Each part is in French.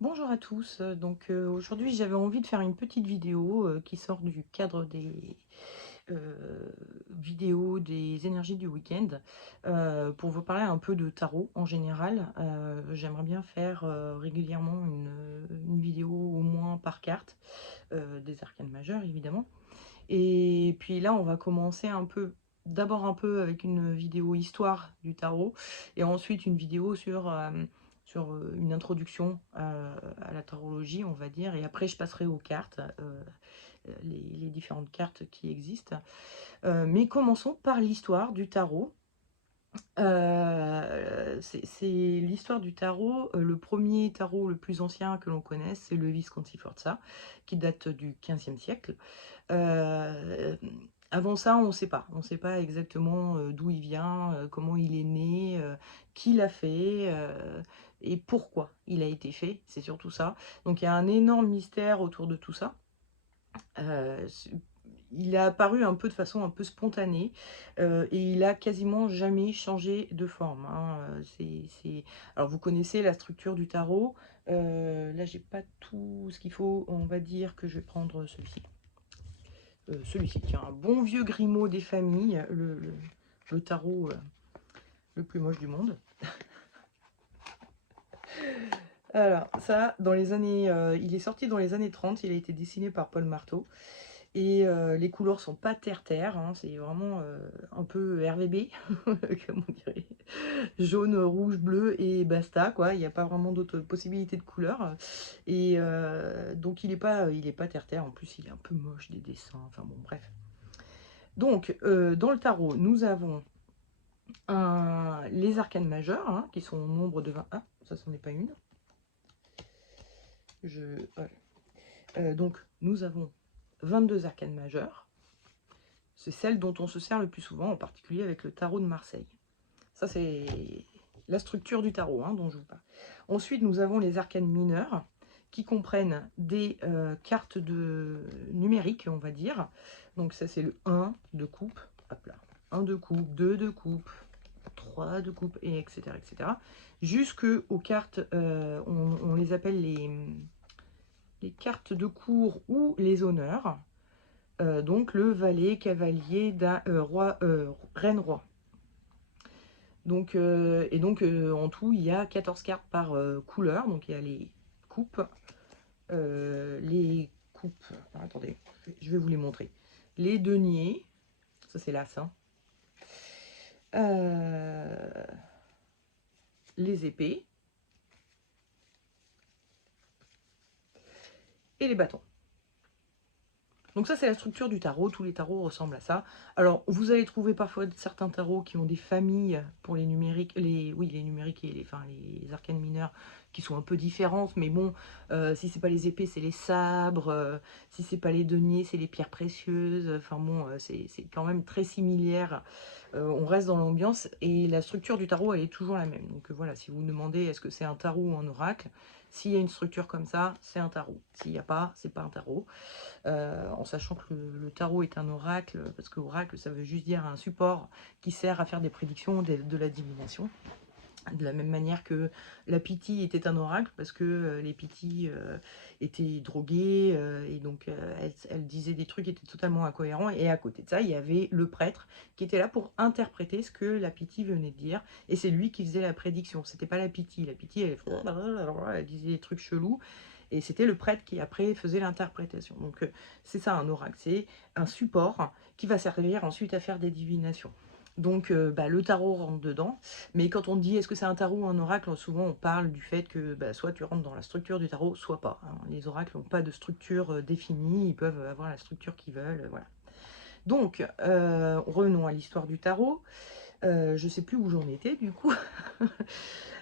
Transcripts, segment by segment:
Bonjour à tous, aujourd'hui j'avais envie de faire une petite vidéo qui sort du cadre des vidéos des énergies du week-end pour vous parler un peu de tarot en général. J'aimerais bien faire régulièrement une vidéo au moins par carte, des arcanes majeures évidemment. Et puis là on va commencer d'abord un peu avec une vidéo histoire du tarot et ensuite une vidéo sur une introduction à la tarologie, on va dire, et après je passerai aux cartes, les différentes cartes qui existent. Mais commençons par l'histoire du tarot. C'est l'histoire du tarot. Le premier tarot le plus ancien que l'on connaisse, c'est le Visconti Forza, qui date du XVe siècle. Euh, Avant ça, on ne sait pas. On ne sait pas exactement d'où il vient, comment il est né, qui l'a fait et pourquoi il a été fait. C'est surtout ça. Donc il y a un énorme mystère autour de tout ça. Euh, il a apparu un peu de façon un peu spontanée et il a quasiment jamais changé de forme, hein. Alors vous connaissez la structure du tarot. Là, j'ai pas tout ce qu'il faut. On va dire que je vais prendre celui-ci. Celui-ci, tiens, un bon vieux Grimaud des familles, le tarot le plus moche du monde. Alors, ça, il est sorti dans les années 30, il a été dessiné par Paul Marteau. Et les couleurs sont pas terre-terre, hein, c'est vraiment un peu RVB, comme on dirait. Jaune, rouge, bleu et basta, quoi. Il n'y a pas vraiment d'autres possibilités de couleurs. Et donc il est pas terre-terre, en plus il est un peu moche des dessins, enfin bon, bref. Donc, dans le tarot, nous avons les arcanes majeures, hein, qui sont au nombre de 20. Ah, ça, c'en est pas une. Voilà. Donc, nous avons 22 arcanes majeures. C'est celle dont on se sert le plus souvent, en particulier avec le tarot de Marseille. Ça, c'est la structure du tarot, hein, dont je vous parle. Ensuite, nous avons les arcanes mineures, qui comprennent des cartes numériques, on va dire. Donc ça, c'est le 1 de coupe, hop là, 1 de coupe, 2 de coupe, 3 de coupe, et etc. etc. Jusqu'aux cartes, on les appelle les cartes de cour ou les honneurs. Donc le valet, cavalier, roi, reine-roi. Donc, en tout, il y a 14 cartes par couleur. Donc il y a les coupes. Alors, attendez, je vais vous les montrer. Les deniers, ça c'est l'as, hein. Les épées et les bâtons. Donc ça, c'est la structure du tarot. Tous les tarots ressemblent à ça. Alors, vous allez trouver parfois certains tarots qui ont des familles pour les numériques, les numériques et les arcanes mineures qui sont un peu différentes. Mais bon, si c'est pas les épées, c'est les sabres. Si c'est pas les deniers, c'est les pierres précieuses. Enfin bon, c'est quand même très similaire. On reste dans l'ambiance et la structure du tarot, elle est toujours la même. Donc voilà, si vous me demandez est-ce que c'est un tarot ou un oracle, s'il y a une structure comme ça, c'est un tarot. S'il n'y a pas, c'est pas un tarot. En sachant que le tarot est un oracle, parce que oracle, ça veut juste dire un support qui sert à faire des prédictions de la divination. De la même manière que la Pythie était un oracle, parce que les Pythies étaient droguées, et donc elle disait des trucs qui étaient totalement incohérents, et à côté de ça, il y avait le prêtre qui était là pour interpréter ce que la Pythie venait de dire, et c'est lui qui faisait la prédiction, c'était pas la Pythie. La Pythie, elle disait des trucs chelous, et c'était le prêtre qui après faisait l'interprétation. Donc c'est ça un oracle, c'est un support qui va servir ensuite à faire des divinations. Donc le tarot rentre dedans, mais quand on dit est-ce que c'est un tarot ou un oracle, souvent on parle du fait que soit tu rentres dans la structure du tarot, soit pas, hein. Les oracles n'ont pas de structure définie, ils peuvent avoir la structure qu'ils veulent, voilà. Donc, revenons à l'histoire du tarot. Je ne sais plus où j'en étais du coup.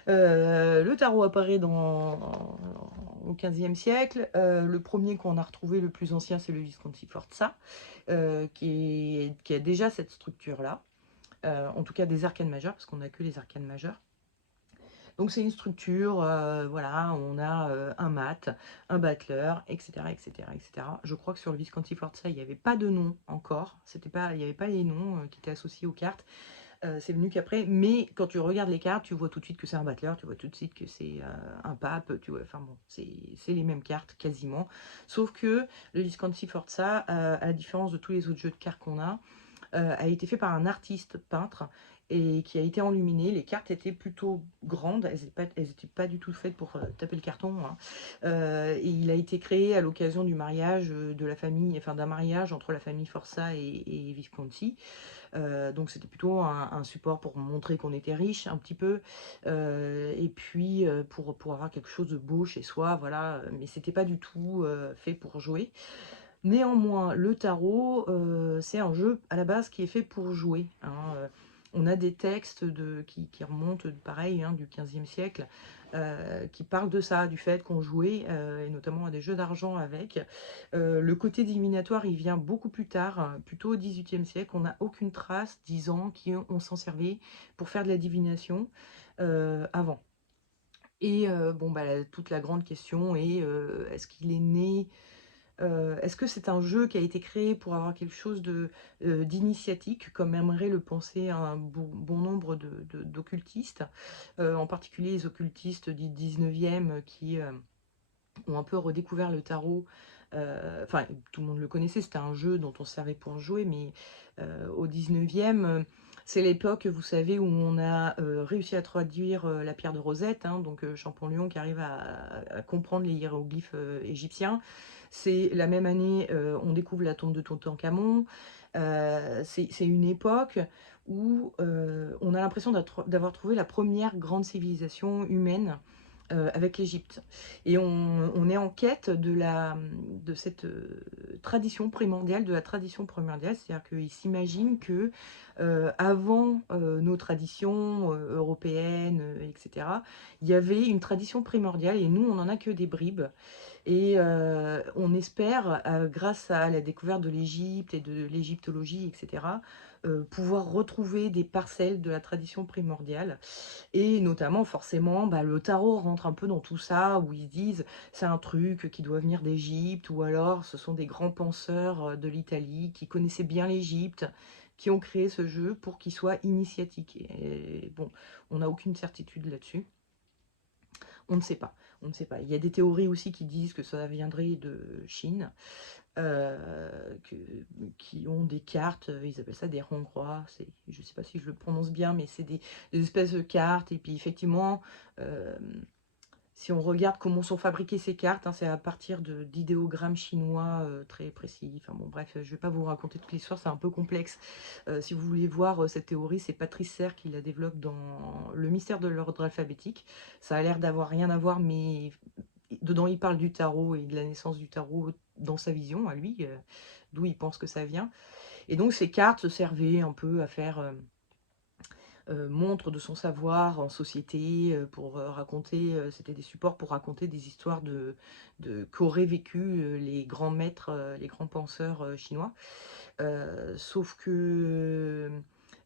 Le tarot apparaît au XVe siècle. Le premier qu'on a retrouvé, le plus ancien, c'est le Visconti Forza, qui a déjà cette structure-là. En tout cas des arcanes majeures, parce qu'on n'a que les arcanes majeures. Donc c'est une structure, voilà, on a un mat, un battleur, etc., etc., etc. Je crois que sur le Visconti Forza, il n'y avait pas de nom encore, il n'y avait pas les noms qui étaient associés aux cartes. c'est venu qu'après, mais quand tu regardes les cartes, tu vois tout de suite que c'est un battleur, tu vois tout de suite que c'est un pape, tu vois, enfin bon, c'est les mêmes cartes quasiment, sauf que le Visconti Forza, à la différence de tous les autres jeux de cartes qu'on a été fait par un artiste peintre et qui a été enluminé. Les cartes étaient plutôt grandes, elles étaient pas du tout faites pour taper le carton, hein. Et il a été créé à l'occasion du mariage de la famille, enfin d'un mariage entre la famille Forza et Visconti. Donc c'était plutôt un support pour montrer qu'on était riche un petit peu, et puis pour avoir quelque chose de beau chez soi, voilà, mais c'était pas du tout fait pour jouer. Néanmoins, le tarot, c'est un jeu à la base qui est fait pour jouer, hein. On a des textes qui remontent, pareil, hein, du XVe siècle, qui parlent de ça, du fait qu'on jouait, et notamment à des jeux d'argent avec. Le côté divinatoire, il vient beaucoup plus tard, plutôt au XVIIIe siècle. On n'a aucune trace disant qu'on s'en servait pour faire de la divination avant. Et bon, bah, toute la grande question est, est-ce qu'il est né est-ce que c'est un jeu qui a été créé pour avoir quelque chose d'initiatique, comme aimerait le penser un bon nombre d'occultistes, en particulier les occultistes du 19e qui ont un peu redécouvert le tarot. Enfin, tout le monde le connaissait, c'était un jeu dont on se servait pour jouer, mais au 19e, c'est l'époque, vous savez, où on a réussi à traduire la pierre de Rosette, hein, donc Champollion qui arrive à comprendre les hiéroglyphes égyptiens. C'est la même année, on découvre la tombe de Toutankhamon. C'est une époque où on a l'impression d'avoir trouvé la première grande civilisation humaine avec l'Égypte. Et on est en quête de cette tradition primordiale, de la tradition primordiale, c'est-à-dire qu'ils s'imaginent que avant nos traditions européennes, etc., il y avait une tradition primordiale et nous, on n'en a que des bribes. Et on espère, grâce à la découverte de l'Égypte et de l'égyptologie, etc., pouvoir retrouver des parcelles de la tradition primordiale. Et notamment, forcément, bah, le tarot rentre un peu dans tout ça, où ils se disent c'est un truc qui doit venir d'Égypte, ou alors ce sont des grands penseurs de l'Italie qui connaissaient bien l'Égypte, qui ont créé ce jeu pour qu'il soit initiatique. Et bon, on n'a aucune certitude là-dessus. On ne sait pas. On ne sait pas. Il y a des théories aussi qui disent que ça viendrait de Chine, que, qui ont des cartes, ils appellent ça des hongrois, je ne sais pas si je le prononce bien, mais c'est des espèces de cartes, et puis effectivement, euh, si on regarde comment sont fabriquées ces cartes, hein, c'est à partir d'idéogrammes chinois très précis. Enfin bon, bref, je ne vais pas vous raconter toute l'histoire, c'est un peu complexe. Si vous voulez voir cette théorie, c'est Patrice Serre qui la développe dans Le mystère de l'ordre alphabétique. Ça a l'air d'avoir rien à voir, mais dedans il parle du tarot et de la naissance du tarot dans sa vision à lui, d'où il pense que ça vient. Et donc ces cartes servaient un peu à faire montre de son savoir en société, pour raconter, c'était des supports pour raconter des histoires qu'auraient vécu les grands maîtres, les grands penseurs chinois. Sauf que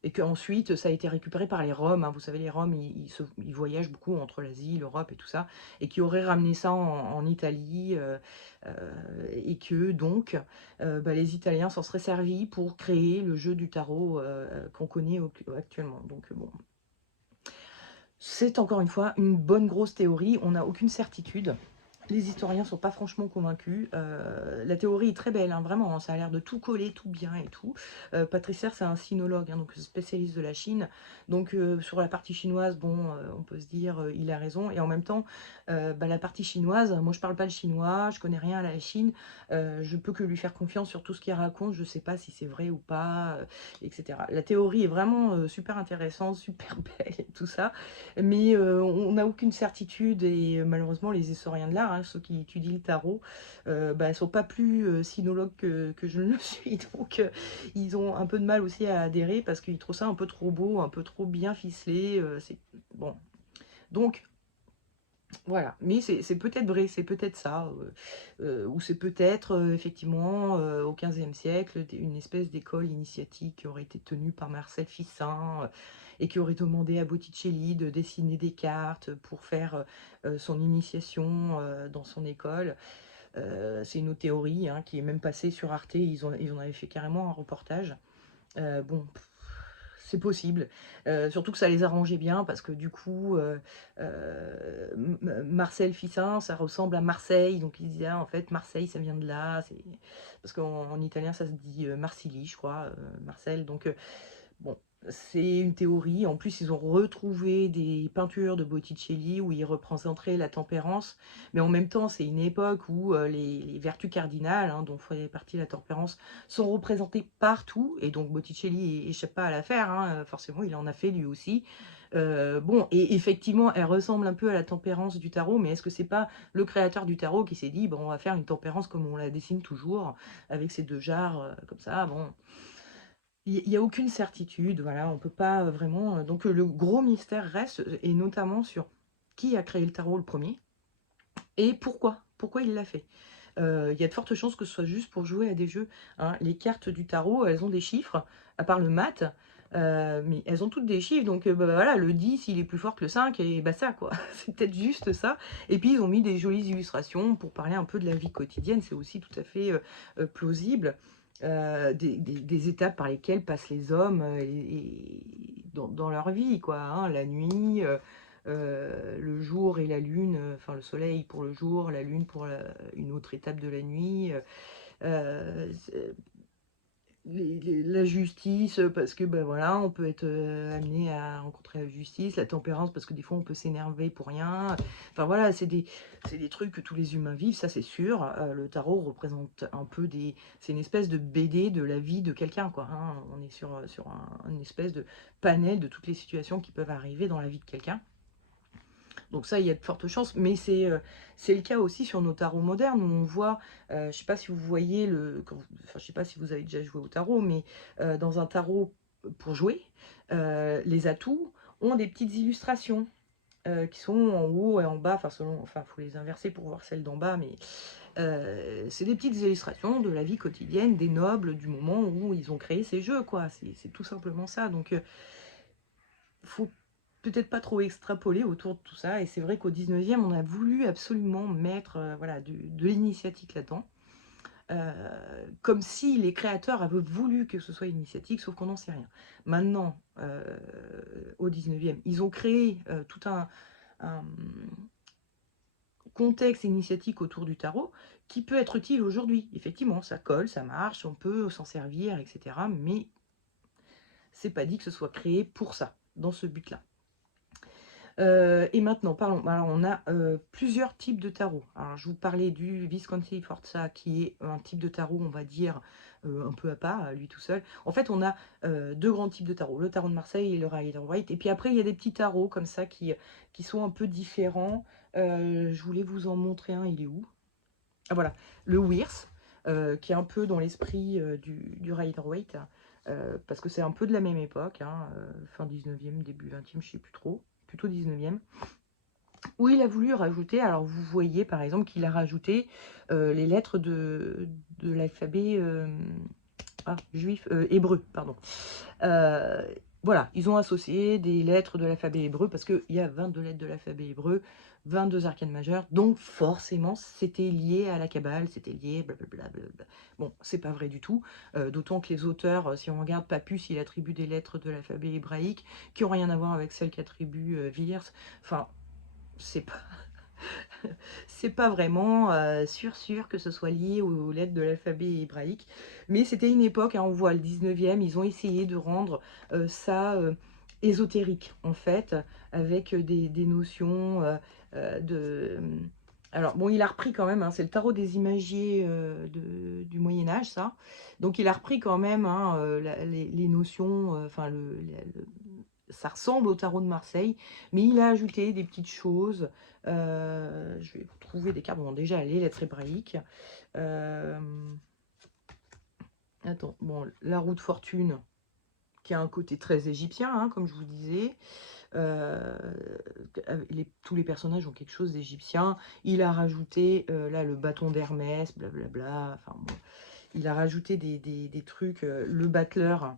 et qu'ensuite ça a été récupéré par les Roms, hein. Vous savez, les Roms, ils voyagent beaucoup entre l'Asie, l'Europe et tout ça, et qui auraient ramené ça en Italie, et que donc bah, les Italiens s'en seraient servis pour créer le jeu du tarot qu'on connaît actuellement. Donc bon, c'est encore une fois une bonne grosse théorie, on n'a aucune certitude. Les historiens ne sont pas franchement convaincus. La théorie est très belle, hein, vraiment, hein, ça a l'air de tout coller, tout bien et tout. Patrice Serre, c'est un sinologue, hein, donc spécialiste de la Chine. Donc sur la partie chinoise, bon, on peut se dire, il a raison. Et en même temps, bah, la partie chinoise, moi je parle pas le chinois, je connais rien à la Chine. Je peux que lui faire confiance sur tout ce qu'il raconte. Je sais pas si c'est vrai ou pas, etc. La théorie est vraiment super intéressante, super belle et tout ça. Mais on n'a aucune certitude et malheureusement les historiens de l'art, hein, ceux qui étudient le tarot, bah, ne sont pas plus sinologues que je ne le suis. Donc ils ont un peu de mal aussi à adhérer parce qu'ils trouvent ça un peu trop beau, un peu trop bien ficelé. C'est bon. Donc voilà, mais c'est peut-être vrai, c'est peut-être ça, ou c'est peut-être effectivement au XVe siècle une espèce d'école initiatique qui aurait été tenue par Marcel Fissin et qui aurait demandé à Botticelli de dessiner des cartes pour faire son initiation dans son école. C'est une autre théorie, hein, qui est même passée sur Arte, ils en avaient fait carrément un reportage. Bon, c'est possible. Surtout que ça les arrangeait bien parce que du coup, Marcel Ficin, ça ressemble à Marseille. Donc ils disaient, ah, en fait, Marseille, ça vient de là. Parce qu'en italien, ça se dit Marsili, je crois, Marcel. Donc, bon, c'est une théorie. En plus, ils ont retrouvé des peintures de Botticelli où ils représenteraient la tempérance. Mais en même temps, c'est une époque où les vertus cardinales, hein, dont fait partie la tempérance, sont représentées partout. Et donc, Botticelli échappe pas à l'affaire. Hein, forcément, il en a fait lui aussi. Bon, et effectivement, elle ressemble un peu à la tempérance du tarot, mais est-ce que c'est pas le créateur du tarot qui s'est dit, bon, on va faire une tempérance comme on la dessine toujours, avec ces deux jarres, comme ça, bon. Il n'y a aucune certitude, voilà, on peut pas vraiment. Donc le gros mystère reste, et notamment sur qui a créé le tarot le premier et pourquoi il l'a fait. Il y a de fortes chances que ce soit juste pour jouer à des jeux, hein. Les cartes du tarot, elles ont des chiffres, à part le mat, mais elles ont toutes des chiffres, donc bah, voilà, le 10, il est plus fort que le 5, et bah ça, quoi. C'est peut-être juste ça. Et puis, ils ont mis des jolies illustrations pour parler un peu de la vie quotidienne, c'est aussi tout à fait plausible. Des étapes par lesquelles passent les hommes dans leur vie, quoi, hein, la nuit, le jour et la lune, enfin le soleil pour le jour, la lune pour une autre étape de la nuit, euh, la justice, parce que ben voilà, on peut être amené à rencontrer la justice, la tempérance, parce que des fois on peut s'énerver pour rien. Enfin voilà, c'est des trucs que tous les humains vivent, ça c'est sûr. Le tarot représente un peu c'est une espèce de BD de la vie de quelqu'un, quoi, hein. On est sur une espèce de panel de toutes les situations qui peuvent arriver dans la vie de quelqu'un. Donc ça, il y a de fortes chances, mais c'est le cas aussi sur nos tarots modernes, où on voit, je ne sais pas si vous voyez, enfin, je sais pas si vous avez déjà joué au tarot, mais dans un tarot pour jouer, les atouts ont des petites illustrations qui sont en haut et en bas, enfin, faut les inverser pour voir celles d'en bas, mais c'est des petites illustrations de la vie quotidienne des nobles du moment où ils ont créé ces jeux, quoi. C'est tout simplement ça. Donc, faut peut-être pas trop extrapoler autour de tout ça. Et c'est vrai qu'au 19e, on a voulu absolument mettre voilà, de l'initiatique là-dedans. Comme si les créateurs avaient voulu que ce soit initiatique, sauf qu'on n'en sait rien. Maintenant, au 19e, ils ont créé tout un contexte initiatique autour du tarot qui peut être utile aujourd'hui. Effectivement, ça colle, ça marche, on peut s'en servir, etc. Mais c'est pas dit que ce soit créé pour ça, dans ce but-là. Et maintenant, parlons. Alors, on a plusieurs types de tarot. Alors, je vous parlais du Visconti Forza, qui est un type de tarot, on va dire, un peu à part, lui tout seul. En fait, on a deux grands types de tarot, le tarot de Marseille et le Rider-Waite. Et puis après, il y a des petits tarots comme ça qui sont un peu différents. Je voulais vous en montrer un, il est où? Ah, voilà, le Weirs, qui est un peu dans l'esprit du Rider-Waite, parce que c'est un peu de la même époque, hein, fin 19e, début 20e, je ne sais plus trop, plutôt 19e, où il a voulu rajouter, alors vous voyez par exemple qu'il a rajouté les lettres de l'alphabet juif, hébreu, pardon. Voilà, ils ont associé des lettres de l'alphabet hébreu parce qu'il y a 22 lettres de l'alphabet hébreu, 22 arcanes majeures, donc forcément c'était lié à la Kabbale, c'était lié blablabla. Bon, c'est pas vrai du tout, d'autant que les auteurs, si on regarde Papus, il attribue des lettres de l'alphabet hébraïque qui n'ont rien à voir avec celles qu'attribue Viers. Enfin, c'est pas, c'est pas vraiment sûr que ce soit lié aux lettres de l'alphabet hébraïque. Mais c'était une époque, hein, on voit le 19e, ils ont essayé de rendre ça ésotérique, en fait, avec des notions de... Alors, bon, il a repris quand même, hein, c'est le tarot des imagiers du Moyen-Âge, ça. Donc, il a repris quand même hein, les notions, enfin, ça ressemble au tarot de Marseille, mais il a ajouté des petites choses. Je vais vous trouver des cartes. Bon, déjà, les lettres hébraïques. Attends, bon, la roue de fortune, qui a un côté très égyptien, hein, comme je vous disais. Tous les personnages ont quelque chose d'égyptien. Il a rajouté, là, le bâton d'Hermès, blablabla. Enfin, bon, il a rajouté des trucs. Le battleur,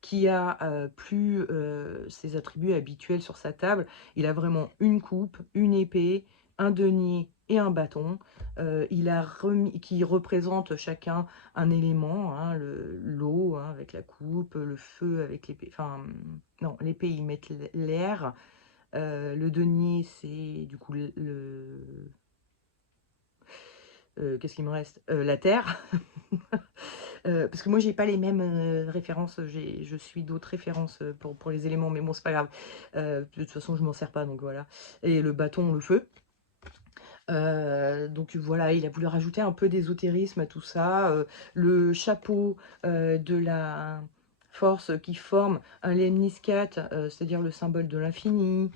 qui a plus ses attributs habituels sur sa table. Il a vraiment une coupe, une épée, un denier et un bâton. Il a remis, qui représente chacun un élément, hein, l'eau hein, avec la coupe, le feu avec l'épée, enfin non, l'épée ils mettent l'air, le denier c'est du coup qu'est-ce qu'il me reste? La terre. Parce que moi j'ai pas les mêmes références, je suis d'autres références pour les éléments, mais bon c'est pas grave. De toute façon je m'en sers pas, donc voilà. Et le bâton, le feu. Donc voilà, il a voulu rajouter un peu d'ésotérisme à tout ça. Le chapeau de la force qui forme un lemniscat, c'est-à-dire le symbole de l'infini.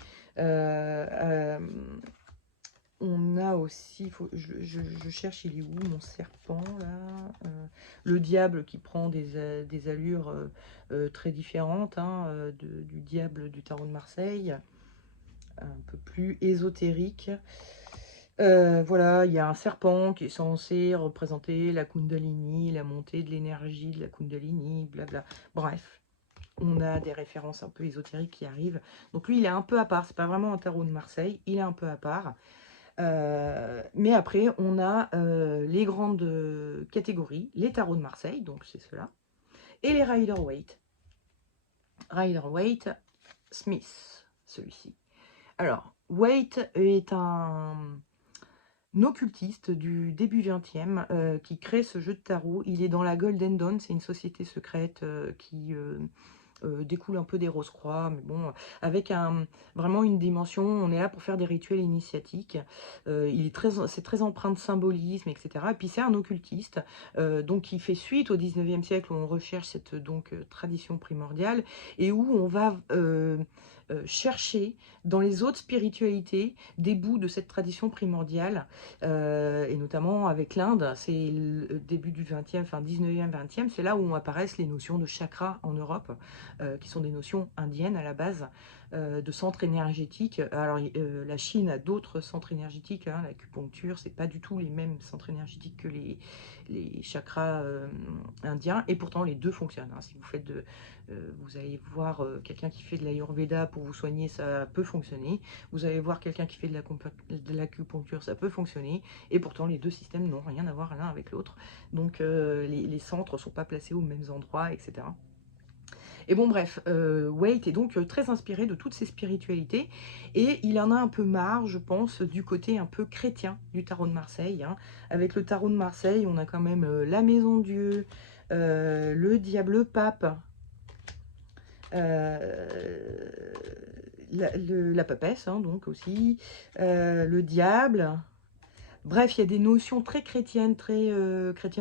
On a aussi, je cherche, il est où mon serpent là? Le diable qui prend des allures très différentes hein, du diable du tarot de Marseille, un peu plus ésotérique. Voilà, il y a un serpent qui est censé représenter la Kundalini, la montée de l'énergie de la Kundalini, blabla. Bref, on a des références un peu ésotériques qui arrivent. Donc lui, il est un peu à part. C'est pas vraiment un tarot de Marseille, il est un peu à part. Mais après, on a les grandes catégories, les tarots de Marseille, donc c'est cela, et les Rider-Waite. Rider-Waite Smith, celui-ci. Alors, Waite est un occultiste du début 20e qui crée ce jeu de tarot. Il est dans la Golden Dawn, c'est une société secrète qui découle un peu des Rose-Croix, mais bon, avec vraiment une dimension, on est là pour faire des rituels initiatiques, c'est très empreint de symbolisme, etc. Et puis c'est un occultiste, donc qui fait suite au 19e siècle où on recherche cette tradition primordiale, et où on va chercher dans les autres spiritualités des bouts de cette tradition primordiale, et notamment avec l'Inde, c'est le début du 20e, enfin 19e, 20e, c'est là où apparaissent les notions de chakra en Europe, qui sont des notions indiennes à la base, de centres énergétiques. Alors, la Chine a d'autres centres énergétiques, hein, l'acupuncture, c'est pas du tout les mêmes centres énergétiques que les chakras indiens, et pourtant les deux fonctionnent. Hein. Si vous faites vous allez voir quelqu'un qui fait de l'Ayurveda pour vous soigner, ça peut fonctionner. Vous allez voir quelqu'un qui fait de l'acupuncture, ça peut fonctionner. Et pourtant, les deux systèmes n'ont rien à voir l'un avec l'autre. Donc, les centres ne sont pas placés aux mêmes endroits, etc. Et bon bref, Waite est donc très inspiré de toutes ces spiritualités, et il en a un peu marre, je pense, du côté un peu chrétien du tarot de Marseille. Hein. Avec le tarot de Marseille, on a quand même la Maison Dieu, le diable pape, la papesse, hein, donc aussi, le diable. Bref, il y a des notions très chrétiennes,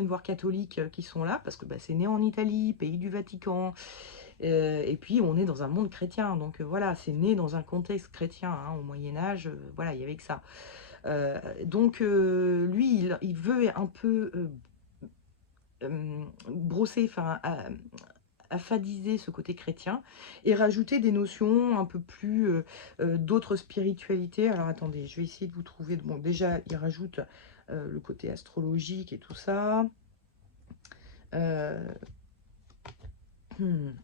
voire catholiques, qui sont là, parce que bah, c'est né en Italie, pays du Vatican, et puis on est dans un monde chrétien, donc voilà, c'est né dans un contexte chrétien, hein, au Moyen-Âge, voilà, il y avait que ça. Donc lui, il veut un peu brosser, enfin, affadiser ce côté chrétien et rajouter des notions un peu plus d'autres spiritualités. Alors attendez, je vais essayer de vous trouver. Bon, déjà, il rajoute le côté astrologique et tout ça.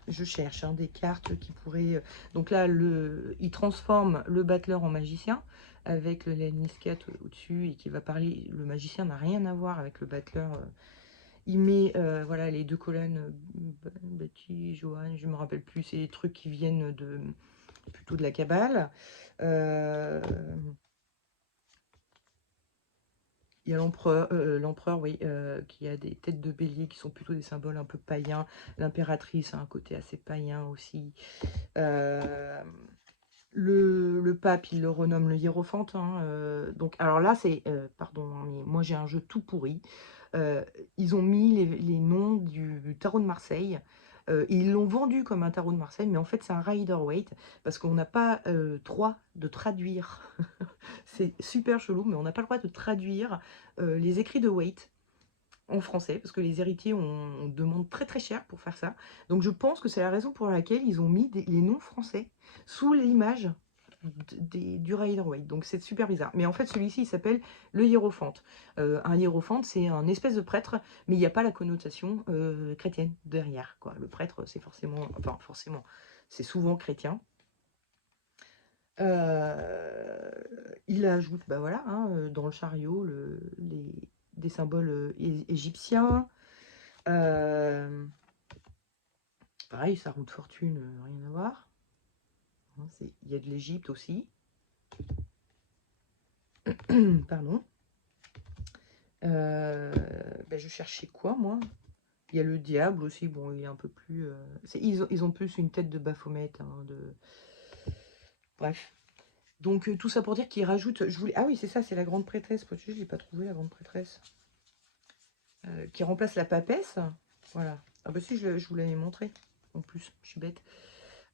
Je cherche hein, des cartes qui pourraient... Donc là, il transforme le battleur en magicien avec le Lemniscat au-dessus et qui va parler... Le magicien n'a rien à voir avec le battleur. Il met voilà, les deux colonnes, Betty, Johan, je ne me rappelle plus, c'est des trucs qui viennent plutôt de la Kabbale. Il y a l'empereur, oui, qui a des têtes de bélier qui sont plutôt des symboles un peu païens. L'impératrice a un côté assez païen aussi. Le pape, il le renomme le hiérophante. Hein, donc, alors là, c'est... pardon, hein, mais moi j'ai un jeu tout pourri. Ils ont mis les noms du tarot de Marseille. Ils l'ont vendu comme un tarot de Marseille, mais en fait c'est un Rider-Waite, parce qu'on n'a pas droit de traduire. C'est super chelou, mais on n'a pas le droit de traduire les écrits de Waite en français, parce que les héritiers on demande très très cher pour faire ça. Donc je pense que c'est la raison pour laquelle ils ont mis les noms français sous l'image du Rider-Waite. Donc c'est super bizarre. Mais en fait celui-ci il s'appelle le hiérophante. Un hiérophante c'est un espèce de prêtre, mais il n'y a pas la connotation chrétienne derrière, quoi. Le prêtre c'est forcément, enfin forcément, c'est souvent chrétien. Il ajoute, bah voilà, hein, dans le chariot, des symboles égyptiens. Euh, Pareil, sa roue de fortune, rien à voir. Hein, il y a de l'Égypte aussi. Pardon. Je cherchais quoi, moi? Il y a le diable aussi, bon, il est un peu plus... ils ont plus une tête de Baphomet, hein, Bref. Donc, tout ça pour dire qu'il rajoute... Ah oui, c'est ça, c'est la grande prêtresse. Je ne l'ai pas trouvé, la grande prêtresse. Qui remplace la papesse. Voilà. Ah bah si, je vous l'avais montré. En plus, je suis bête.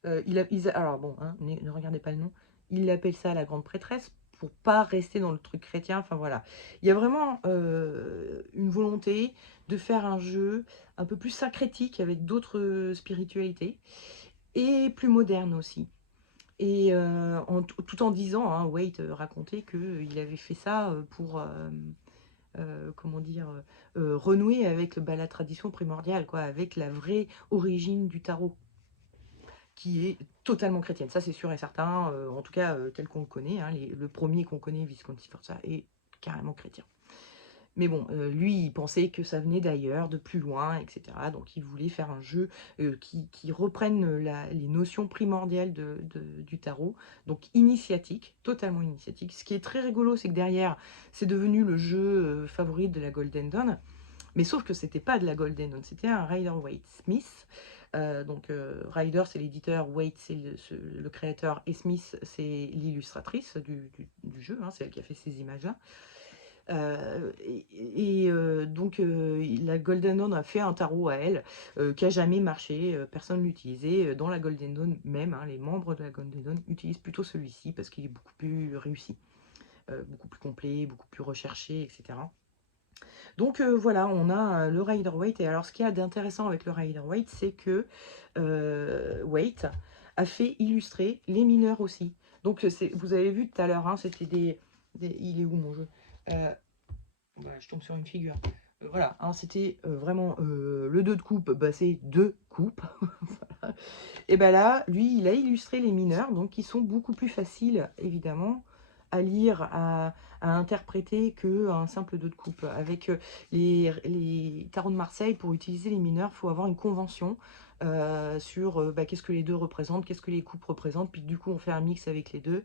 Alors bon, hein, ne regardez pas le nom. Il appelle ça la grande prêtresse pour pas rester dans le truc chrétien. Enfin voilà. Il y a vraiment une volonté de faire un jeu un peu plus syncrétique avec d'autres spiritualités et plus moderne aussi. Et tout en disant, hein, Waite racontait qu'il avait fait ça pour, comment dire, renouer avec la tradition primordiale, quoi, avec la vraie origine du tarot, qui est totalement chrétienne. Ça, c'est sûr et certain, en tout cas, tel qu'on le connaît. Hein, le premier qu'on connaît, Visconti Sforza, est carrément chrétien. Mais bon, lui, il pensait que ça venait d'ailleurs, de plus loin, etc. Donc, il voulait faire un jeu qui reprenne les notions primordiales du tarot. Donc, initiatique, totalement initiatique. Ce qui est très rigolo, c'est que derrière, c'est devenu le jeu favori de la Golden Dawn. Mais sauf que c'était pas de la Golden Dawn, c'était un Rider-Waite Smith. Rider, c'est l'éditeur, Waite, c'est le créateur, et Smith, c'est l'illustratrice du jeu. Hein, c'est elle qui a fait ces images-là. La Golden Dawn a fait un tarot à elle qui a jamais marché, personne l'utilisait. Dans la Golden Dawn même, hein, les membres de la Golden Dawn utilisent plutôt celui-ci parce qu'il est beaucoup plus réussi, beaucoup plus complet, beaucoup plus recherché, etc. Donc voilà, on a le Rider-Waite. Et alors ce qu'il y a d'intéressant avec le Rider-Waite, c'est que Waite a fait illustrer les mineurs aussi. Donc vous avez vu tout à l'heure, hein, c'était Il est où mon jeu je tombe sur une figure. Voilà, hein, c'était vraiment le 2 de coupe, bah, c'est 2 coupes. Voilà. Et ben là, lui, il a illustré les mineurs, donc qui sont beaucoup plus faciles, évidemment, à lire, à interpréter qu'un simple 2 de coupe. Avec les tarots de Marseille, pour utiliser les mineurs, il faut avoir une convention sur qu'est-ce que les deux représentent, qu'est-ce que les coupes représentent, puis du coup, on fait un mix avec les deux.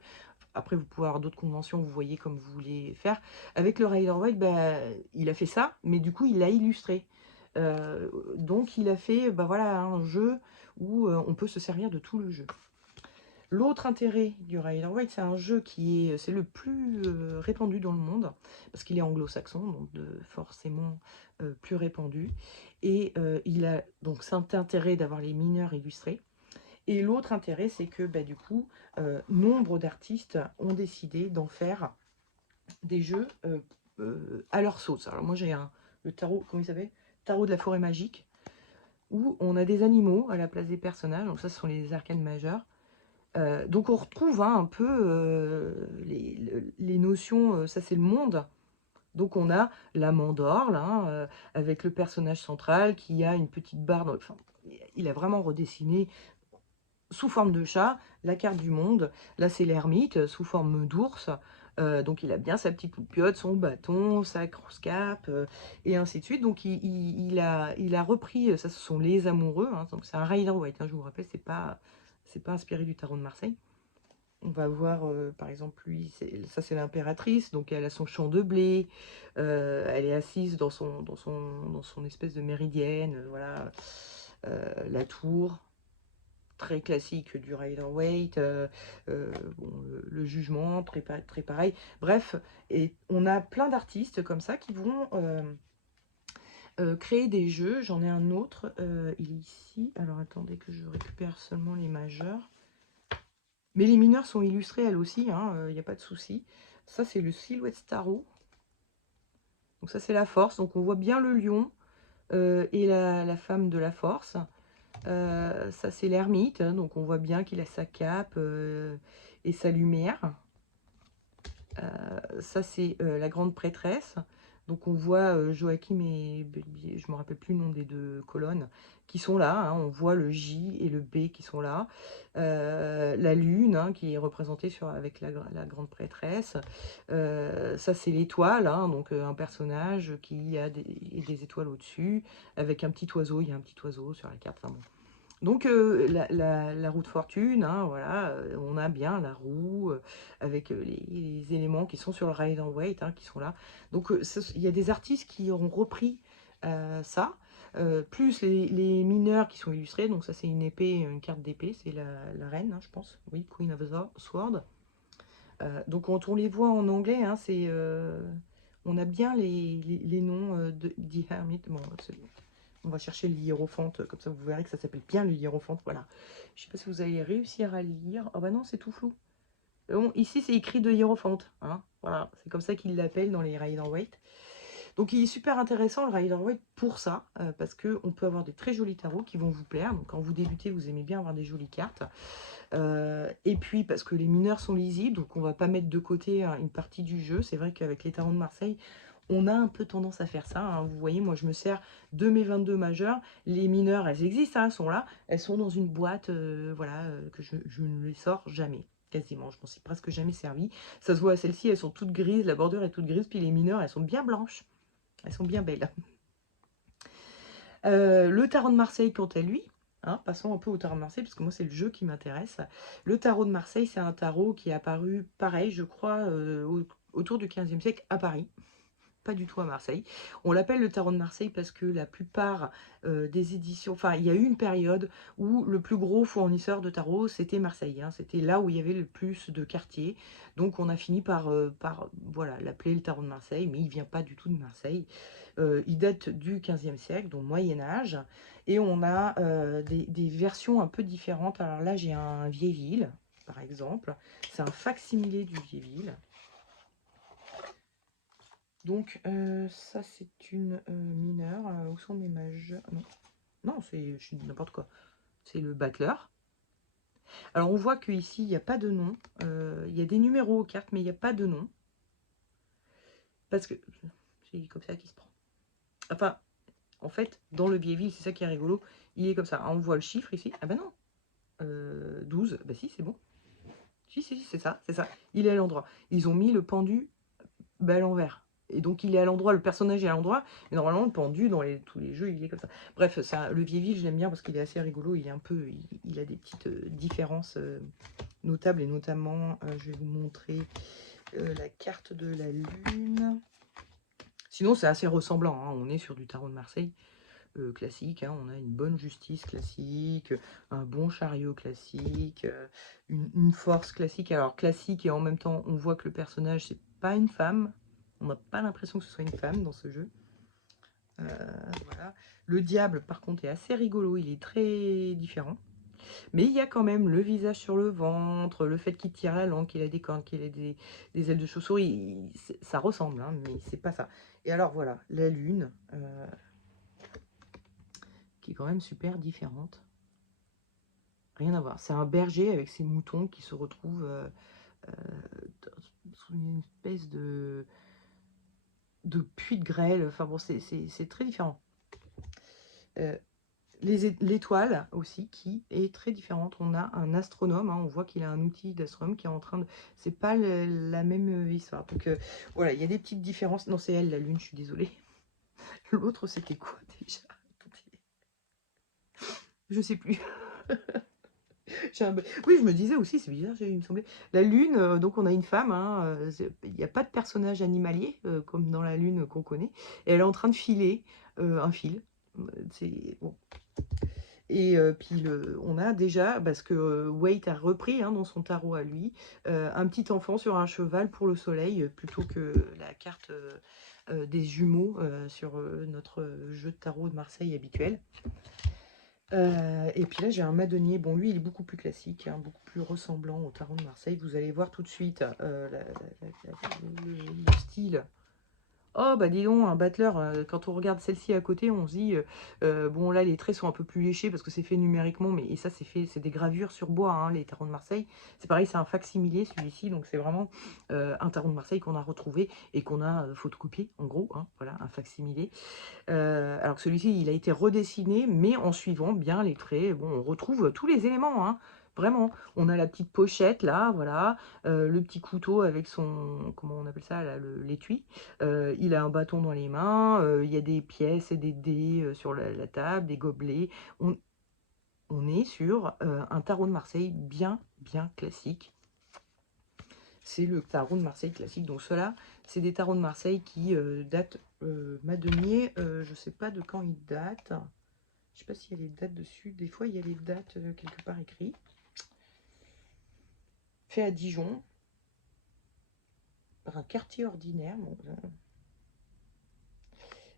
Après, vous pouvez avoir d'autres conventions, vous voyez comme vous voulez faire. Avec le Rider-Waite, il a fait ça, mais du coup, il l'a illustré. Donc, il a fait voilà, un jeu où on peut se servir de tout le jeu. L'autre intérêt du Rider-Waite, c'est un jeu c'est le plus répandu dans le monde, parce qu'il est anglo-saxon, donc forcément plus répandu. Et il a donc cet intérêt d'avoir les mineurs illustrés. Et l'autre intérêt, c'est que du coup, nombre d'artistes ont décidé d'en faire des jeux à leur sauce. Alors moi, j'ai le tarot, comment il s'appelle? Tarot de la forêt magique, où on a des animaux à la place des personnages. Donc ça, ce sont les arcanes majeures. Donc on retrouve un peu les notions, ça c'est le monde. Donc on a la mandorle, hein, avec le personnage central qui a une petite barre. Enfin, il a vraiment redessiné sous forme de chat la carte du monde. Là c'est l'ermite sous forme d'ours. Donc il a bien sa petite loupiote, son bâton, sa grosse cape, et ainsi de suite. Donc il a repris, ça ce sont les amoureux, hein, donc c'est un Rider-Waite, hein, je vous rappelle, c'est pas inspiré du tarot de Marseille. On va voir, par exemple, lui, ça c'est l'impératrice, donc elle a son champ de blé, elle est assise dans son espèce de méridienne, voilà, la tour, très classique du Rider-Waite, le jugement, très pareil. Bref, et on a plein d'artistes comme ça qui vont créer des jeux. J'en ai un autre, il est ici. Alors attendez que je récupère seulement les majeurs. Mais les mineurs sont illustrés elles aussi, il n'y a pas de souci. Ça, c'est le Silhouette Tarot. Donc ça, c'est la force. Donc on voit bien le lion et la femme de la force. Ça, c'est l'ermite. Donc on voit bien qu'il a sa cape et sa lumière. Ça, c'est la grande prêtresse. Donc on voit Joachim et je me rappelle plus le nom des deux colonnes qui sont là, hein. On voit le J et le B qui sont là. La lune, hein, qui est représentée avec la grande prêtresse. Ça c'est l'étoile, hein, donc un personnage qui a des étoiles au-dessus, avec un petit oiseau, il y a un petit oiseau sur la carte. Enfin, bon. Donc la roue de fortune, hein, voilà, on a bien la roue avec les éléments qui sont sur le Rider-Waite, hein, qui sont là. Donc il y a des artistes qui ont repris ça, plus les mineurs qui sont illustrés. Donc ça c'est une épée, une carte d'épée, c'est la reine, hein, je pense. Oui, Queen of the Sword. Donc quand on les voit en anglais, hein, on a bien les noms de The Hermit. Bon, on va chercher le hiérophante, comme ça vous verrez que ça s'appelle bien le hiérophante, voilà. Je sais pas si vous allez réussir à lire. Ah bah non, c'est tout flou. Bon, ici, c'est écrit de hiérophante, hein. Voilà, c'est comme ça qu'ils l'appellent dans les Rider-Waite. Donc il est super intéressant le Rider-Waite pour ça, parce qu'on peut avoir des très jolis tarots qui vont vous plaire. Donc quand vous débutez, vous aimez bien avoir des jolies cartes. Et puis parce que les mineurs sont lisibles, donc on va pas mettre de côté une partie du jeu. C'est vrai qu'avec les tarots de Marseille, on a un peu tendance à faire ça, hein. Vous voyez, moi je me sers de mes 22 majeurs. Les mineurs, elles existent, hein, elles sont là. Elles sont dans une boîte, voilà, que je ne les sors jamais. Quasiment, je m'en suis presque jamais servi. Ça se voit à celles-ci, elles sont toutes grises, la bordure est toute grise, puis les mineurs, elles sont bien blanches. Elles sont bien belles. Le tarot de Marseille, quant à lui, hein, passons un peu au tarot de Marseille, parce que moi, c'est le jeu qui m'intéresse. Le tarot de Marseille, c'est un tarot qui est apparu, pareil, je crois, autour du 15e siècle à Paris. Pas du tout à Marseille. On l'appelle le tarot de Marseille parce que la plupart des éditions... Enfin, il y a eu une période où le plus gros fournisseur de tarot, c'était Marseille, hein. C'était là où il y avait le plus de quartiers. Donc, on a fini par voilà, l'appeler le tarot de Marseille, mais il ne vient pas du tout de Marseille. Il date du 15e siècle, donc Moyen-Âge. Et on a des versions un peu différentes. Alors là, j'ai un Vieilleville, par exemple. C'est un facsimilé du Vieilleville. Donc, ça, c'est une mineure. Où sont mes mages? Non, non, je suis n'importe quoi. C'est le battleur. Alors, on voit qu'ici, il n'y a pas de nom. Il y a des numéros aux cartes, mais il n'y a pas de nom. Parce que c'est comme ça qu'il se prend. Enfin, en fait, dans le Vieilleville, c'est ça qui est rigolo. Il est comme ça. On voit le chiffre ici. Ah ben non. 12. Bah si, c'est bon. Si, c'est ça, c'est ça. Il est à l'endroit. Ils ont mis le pendu à l'envers. Et donc il est à l'endroit, le personnage est à l'endroit, mais normalement le pendu dans tous les jeux il est comme ça. Bref, le Vieilleville je l'aime bien parce qu'il est assez rigolo, il est un peu, il a des petites différences notables, et notamment je vais vous montrer la carte de la lune. Sinon c'est assez ressemblant, hein. On est sur du tarot de Marseille classique, hein. On a une bonne justice classique, un bon chariot classique, une force classique. Alors classique, et en même temps on voit que le personnage c'est pas une femme. On n'a pas l'impression que ce soit une femme dans ce jeu. Voilà. Le diable, par contre, est assez rigolo. Il est très différent. Mais il y a quand même le visage sur le ventre, le fait qu'il tire la langue, qu'il a des cornes, qu'il ait des ailes de chauve-souris. Ça ressemble, hein, mais c'est pas ça. Et alors, voilà, la lune, qui est quand même super différente. Rien à voir. C'est un berger avec ses moutons qui se retrouvent sous une espèce de puits de grêle. Enfin bon, c'est très différent. L'étoile aussi qui est très différente. On a un astronome, hein, on voit qu'il a un outil d'astronome qui est en train de... C'est pas la même histoire. Donc voilà, il y a des petites différences. Non, c'est elle la lune, je suis désolée. L'autre c'était quoi déjà? Je sais plus. Oui, je me disais aussi, c'est bizarre, il me semblait. La lune, donc on a une femme, hein, il n'y a pas de personnage animalier, comme dans la lune qu'on connaît. Et elle est en train de filer un fil. C'est bon. Et puis on a déjà, parce que Waite a repris, hein, dans son tarot à lui, un petit enfant sur un cheval pour le soleil, plutôt que la carte des jumeaux sur notre jeu de tarot de Marseille habituel. Et puis là j'ai un Madonier, bon lui il est beaucoup plus classique, hein, beaucoup plus ressemblant au tarot de Marseille. Vous allez voir tout de suite le style Oh, bah dis donc, un battleur, quand on regarde celle-ci à côté, on se dit, bon là les traits sont un peu plus léchés parce que c'est fait numériquement, mais et ça c'est des gravures sur bois, hein, les tarots de Marseille. C'est pareil, c'est un fac-similé celui-ci, donc c'est vraiment un tarot de Marseille qu'on a retrouvé et qu'on a photocopié, en gros, hein, voilà, un fac-similé. Alors que celui-ci, il a été redessiné, mais en suivant bien les traits. Bon, on retrouve tous les éléments, hein, vraiment. On a la petite pochette, là, voilà, le petit couteau avec son, comment on appelle ça, là, l'étui. Il a un bâton dans les mains, il y a des pièces et des dés sur la table, des gobelets. On, on est sur un tarot de Marseille bien classique. C'est le tarot de Marseille classique. Donc ceux-là, c'est des tarots de Marseille qui datent, Madenier, je ne sais pas de quand ils datent. Je ne sais pas s'il y a les dates dessus. Des fois, il y a les dates quelque part écrites. Fait à Dijon, par un quartier ordinaire. Bon,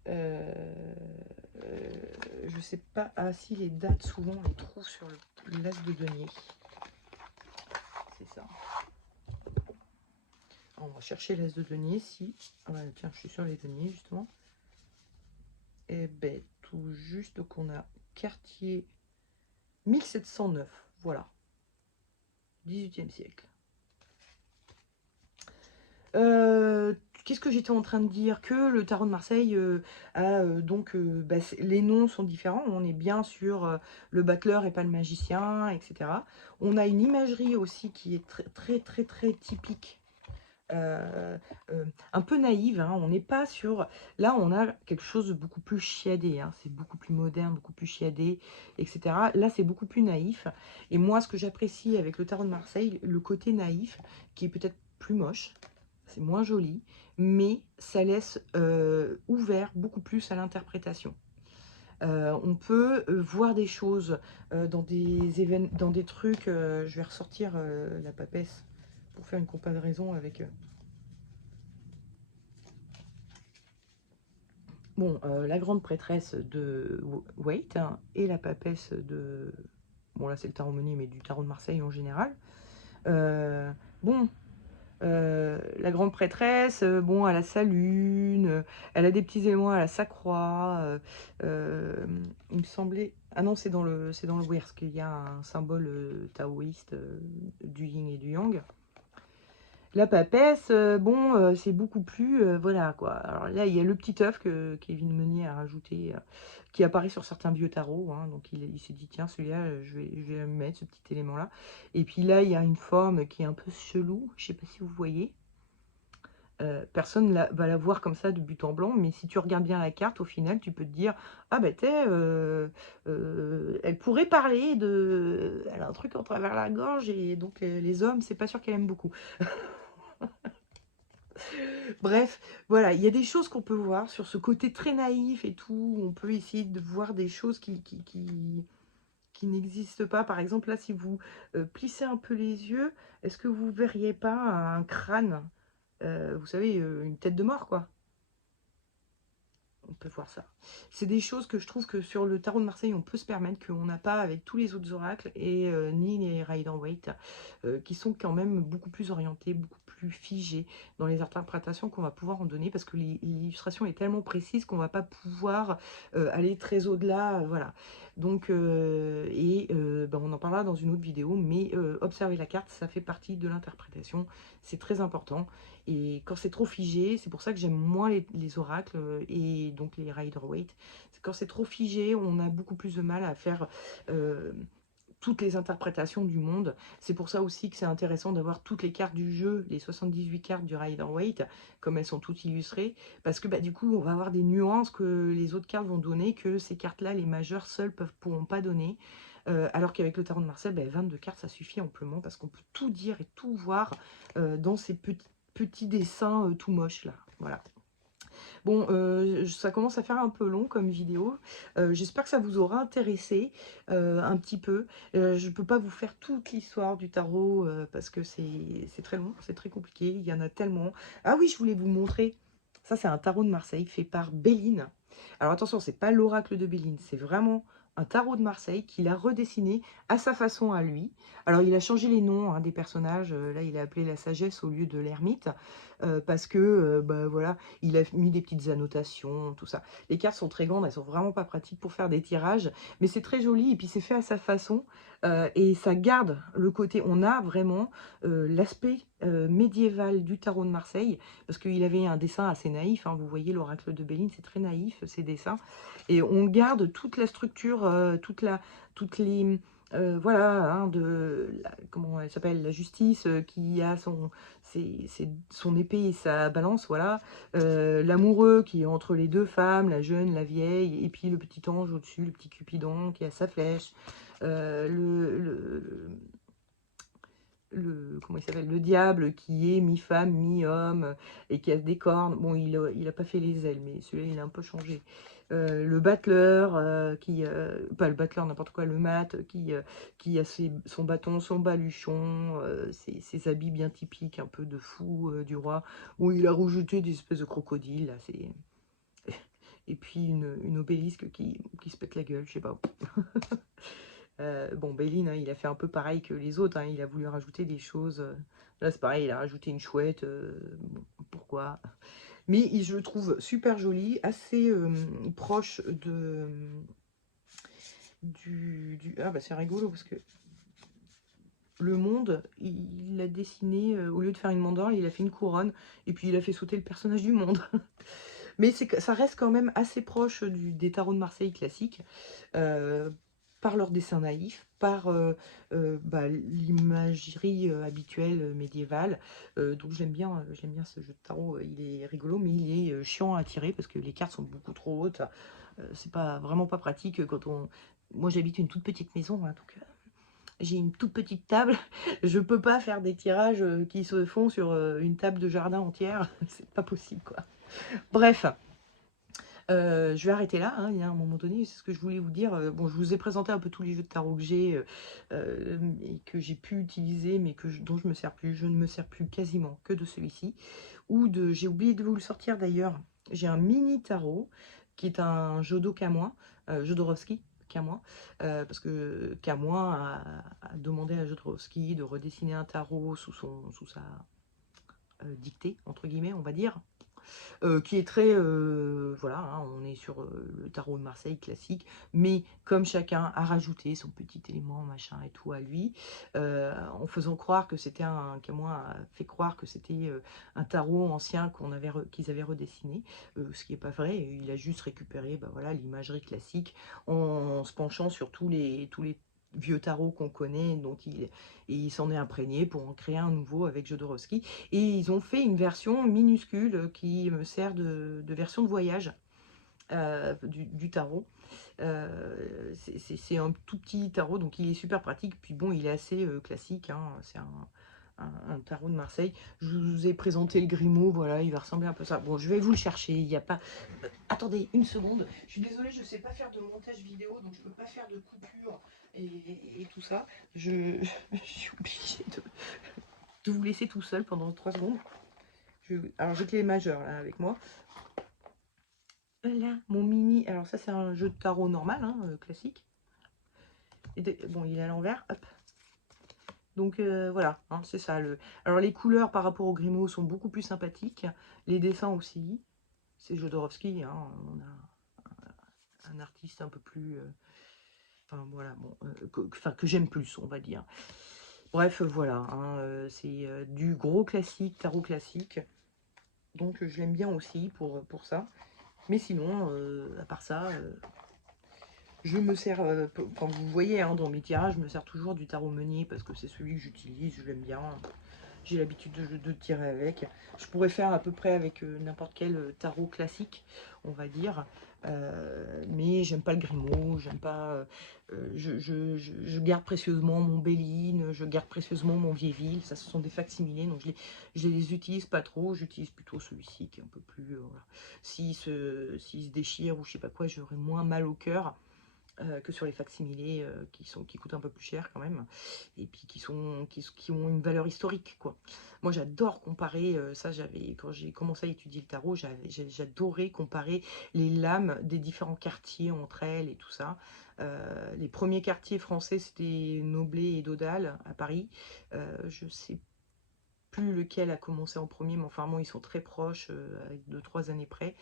je sais pas. Ah si, les dates, souvent, on les trouve sur l'as de denier. C'est ça. On va chercher l'as de denier, si... Ah ouais, tiens, je suis sur les deniers, justement. Eh ben, tout juste qu'on a quartier 1709, voilà, 18e siècle. Qu'est-ce que j'étais en train de dire? Que le tarot de Marseille a donc, bah, les noms sont différents. On est bien sur le battleur et pas le magicien, etc. On a une imagerie aussi qui est très typique, un peu naïve, hein. On n'est pas sur... Là, on a quelque chose de beaucoup plus chiadé, hein. C'est beaucoup plus moderne, beaucoup plus chiadé, etc. Là, c'est beaucoup plus naïf. Et moi, ce que j'apprécie avec le tarot de Marseille, le côté naïf, qui est peut-être plus moche, c'est moins joli, mais ça laisse ouvert beaucoup plus à l'interprétation. On peut voir des choses dans des événements, dans des trucs. Je vais ressortir la papesse pour faire une comparaison avec... Bon, la grande prêtresse de Waite, hein, et la papesse de... Bon, là, c'est le tarot Meunier, mais du tarot de Marseille en général. Bon, la grande prêtresse, bon, elle a sa lune, elle a des petits éléments, elle a sa croix. Il me semblait... Ah non, c'est dans le Wers qu'il y a un symbole taoïste du yin et du yang. La papesse, bon, c'est beaucoup plus, voilà, quoi. Alors là, il y a le petit œuf que Kevin Meunier a rajouté, qui apparaît sur certains vieux tarots, hein. Donc il s'est dit, tiens, celui-là, je vais mettre ce petit élément-là. Et puis là, il y a une forme qui est un peu chelou, je sais pas si vous voyez. Personne va la voir comme ça de but en blanc, mais si tu regardes bien la carte, au final, tu peux te dire, ah ben t'es, elle pourrait parler de... Elle a un truc en travers la gorge, et donc les hommes, c'est pas sûr qu'elle aime beaucoup. Bref, voilà, il y a des choses qu'on peut voir sur ce côté très naïf et tout. On peut essayer de voir des choses qui n'existent pas. Par exemple, là, si vous plissez un peu les yeux, est-ce que vous verriez pas un crâne, vous savez, une tête de mort, quoi? On peut voir ça. C'est des choses que je trouve que sur le tarot de Marseille, on peut se permettre, qu'on n'a pas avec tous les autres oracles, et ni les Rider-Waite, qui sont quand même beaucoup plus orientés, beaucoup plus figés dans les interprétations qu'on va pouvoir en donner, parce que l'illustration est tellement précise qu'on va pas pouvoir aller très au-delà, voilà. Donc, ben, on en parlera dans une autre vidéo, mais observer la carte, ça fait partie de l'interprétation, c'est très important. Et quand c'est trop figé, c'est pour ça que j'aime moins les oracles et donc les Rider-Waite. Quand c'est trop figé, on a beaucoup plus de mal à faire toutes les interprétations du monde. C'est pour ça aussi que c'est intéressant d'avoir toutes les cartes du jeu, les 78 cartes du Rider-Waite, comme elles sont toutes illustrées, parce que bah, du coup, on va avoir des nuances que les autres cartes vont donner, que ces cartes-là, les majeures seules pourront pas donner. Alors qu'avec le tarot de Marseille, 22 cartes, ça suffit amplement, parce qu'on peut tout dire et tout voir dans ces petits dessins tout moches là. Voilà. Bon, ça commence à faire un peu long comme vidéo. J'espère que ça vous aura intéressé un petit peu. Je ne peux pas vous faire toute l'histoire du tarot parce que c'est très long, c'est très compliqué. Il y en a tellement. Ah oui, je voulais vous montrer. Ça, c'est un tarot de Marseille fait par Béline. Alors attention, c'est pas l'oracle de Béline, c'est vraiment un tarot de Marseille qu'il a redessiné à sa façon à lui. Alors, il a changé les noms hein, des personnages. Là, il a appelé la sagesse au lieu de l'ermite. parce que, bah, voilà, il a mis des petites annotations, tout ça. Les cartes sont très grandes, elles sont vraiment pas pratiques pour faire des tirages, mais c'est très joli et puis c'est fait à sa façon, et ça garde le côté on a vraiment, l'aspect, médiéval du tarot de Marseille, parce qu'il avait un dessin assez naïf, hein. Vous voyez l'oracle de Béline, c'est très naïf, ces dessins, et on garde toute la structure, toutes les, voilà, hein, comment elle s'appelle, la justice, qui a son épée et sa balance, voilà. L'amoureux qui est entre les deux femmes, la jeune, la vieille, et puis le petit ange au-dessus, le petit Cupidon qui a sa flèche. Euh, le, le, comment il s'appelle, le diable qui est mi-femme, mi-homme, et qui a des cornes. Bon, il a pas fait les ailes, mais celui-là, il a un peu changé. Le battleur, pas le battleur, n'importe quoi, le mat, qui a son bâton, son baluchon, ses habits bien typiques, un peu de fou du roi. Bon, il a rajouté des espèces de crocodiles, là, c'est... Et puis une obélisque qui se pète la gueule, je sais pas. Bon, Béline, hein, il a fait un peu pareil que les autres, hein, il a voulu rajouter des choses. Là, c'est pareil, il a rajouté une chouette. Bon, pourquoi? Mais je le trouve super joli, assez proche Ah, bah c'est rigolo parce que le monde, il l'a dessiné, au lieu de faire une mandorle, il a fait une couronne. Et puis, il a fait sauter le personnage du monde. Mais ça reste quand même assez proche des tarots de Marseille classiques. euh, Par leur dessin naïf, par bah, l'imagerie habituelle médiévale. Donc j'aime bien ce jeu de tarot. Il est rigolo, mais il est chiant à tirer parce que les cartes sont beaucoup trop hautes. C'est pas vraiment pas pratique quand on. Moi, j'habite une toute petite maison, hein, donc j'ai une toute petite table. Je peux pas faire des tirages qui se font sur une table de jardin entière. C'est pas possible, quoi. Bref. Je vais arrêter là, hein, il y a un moment donné, c'est ce que je voulais vous dire. Bon, je vous ai présenté un peu tous les jeux de tarot que j'ai et que j'ai pu utiliser, mais dont je me sers plus. Je ne me sers plus quasiment que de celui-ci. J'ai oublié de vous le sortir d'ailleurs. J'ai un mini tarot qui est un Jodo Kamoin, Jodorowsky Kamoin, parce que Kamoin a demandé à Jodorowsky de redessiner un tarot sous sa dictée, entre guillemets, on va dire. Qui est très, voilà, hein, on est sur le tarot de Marseille classique, mais comme chacun a rajouté son petit élément, machin et tout à lui, en faisant croire que c'était Camoin a fait croire que c'était un tarot ancien qu'ils avaient redessiné, ce qui n'est pas vrai. Il a juste récupéré, bah, voilà, l'imagerie classique en se penchant sur tous les vieux tarots qu'on connaît, et il s'en est imprégné pour en créer un nouveau avec Jodorowsky. Et ils ont fait une version minuscule qui me sert de version de voyage du tarot. C'est un tout petit tarot, donc il est super pratique. Puis bon, il est assez classique, hein. C'est un tarot de Marseille. Je vous ai présenté le Grimaud, voilà, il va ressembler un peu à ça. Bon, je vais vous le chercher, il n'y a pas... Attendez, une seconde. Je suis désolée, je ne sais pas faire de montage vidéo, donc je ne peux pas faire de coupure et tout ça. Je suis obligée de vous laisser tout seul pendant 3 secondes. Alors, j'ai clé majeure là, avec moi. Voilà, mon mini. Alors, ça, c'est un jeu de tarot normal, hein, classique. Bon, il est à l'envers. Hop. Donc, voilà, hein, c'est ça. Alors, les couleurs par rapport au Grimaud sont beaucoup plus sympathiques. Les dessins aussi. C'est Jodorowsky, hein, on a un artiste un peu plus. Enfin, voilà, bon, que j'aime plus, on va dire. Bref, voilà, hein, c'est du gros classique, tarot classique. Donc, je l'aime bien aussi pour ça. Mais sinon, à part ça, je me sers, quand vous voyez hein, dans mes tirages, je me sers toujours du tarot meunier parce que c'est celui que j'utilise, je l'aime bien. J'ai l'habitude de tirer avec. Je pourrais faire à peu près avec n'importe quel tarot classique, on va dire. Mais j'aime pas le Grimaud, j'aime pas. Je garde précieusement mon Béline, je garde précieusement mon Vieilleville. Ça, ce sont des facsimilés, donc je les utilise pas trop. J'utilise plutôt celui-ci qui est un peu plus. Voilà. S'il se déchire ou je sais pas quoi, j'aurai moins mal au cœur. Que sur les facsimilés qui coûtent un peu plus cher quand même et puis qui ont une valeur historique quoi. Moi j'adore comparer ça, quand j'ai commencé à étudier le tarot, j'adorais comparer les lames des différents quartiers entre elles et tout ça. Les premiers quartiers français c'était Noblet et Dodal à Paris. Je sais plus lequel a commencé en premier, mais enfin bon, ils sont très proches, avec 2-3 années près.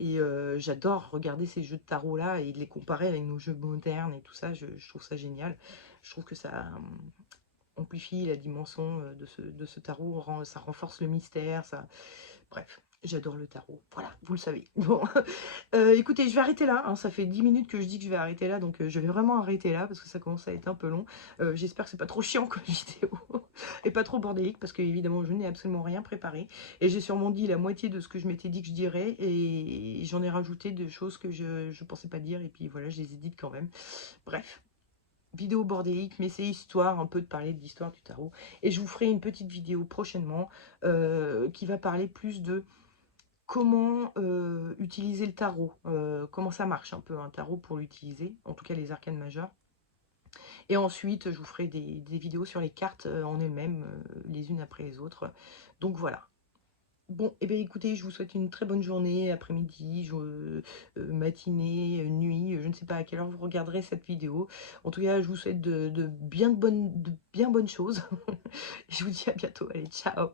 Et j'adore regarder ces jeux de tarot-là et de les comparer avec nos jeux modernes et tout ça, je trouve ça génial. Je trouve que ça amplifie la dimension de ce tarot, ça renforce le mystère, ça... Bref, j'adore le tarot, voilà, vous le savez. Bon, écoutez, je vais arrêter là, hein, ça fait 10 minutes que je dis que je vais arrêter là, donc je vais vraiment arrêter là, parce que ça commence à être un peu long. J'espère que c'est pas trop chiant comme vidéo, et pas trop bordélique, parce que évidemment je n'ai absolument rien préparé, et j'ai sûrement dit la moitié de ce que je m'étais dit que je dirais, et j'en ai rajouté des choses que je pensais pas dire, et puis voilà, je les ai dites quand même. Bref. Vidéo bordélique, mais c'est histoire un peu de parler de l'histoire du tarot. Et je vous ferai une petite vidéo prochainement qui va parler plus de comment utiliser le tarot, comment ça marche un peu un tarot pour l'utiliser, en tout cas les arcanes majeures. Et ensuite, je vous ferai des vidéos sur les cartes en elles-mêmes, les unes après les autres. Donc voilà. Bon, et bien écoutez, je vous souhaite une très bonne journée, après-midi, matinée, nuit, je ne sais pas à quelle heure vous regarderez cette vidéo. En tout cas, je vous souhaite de bien bonnes choses. Je vous dis à bientôt, allez, ciao!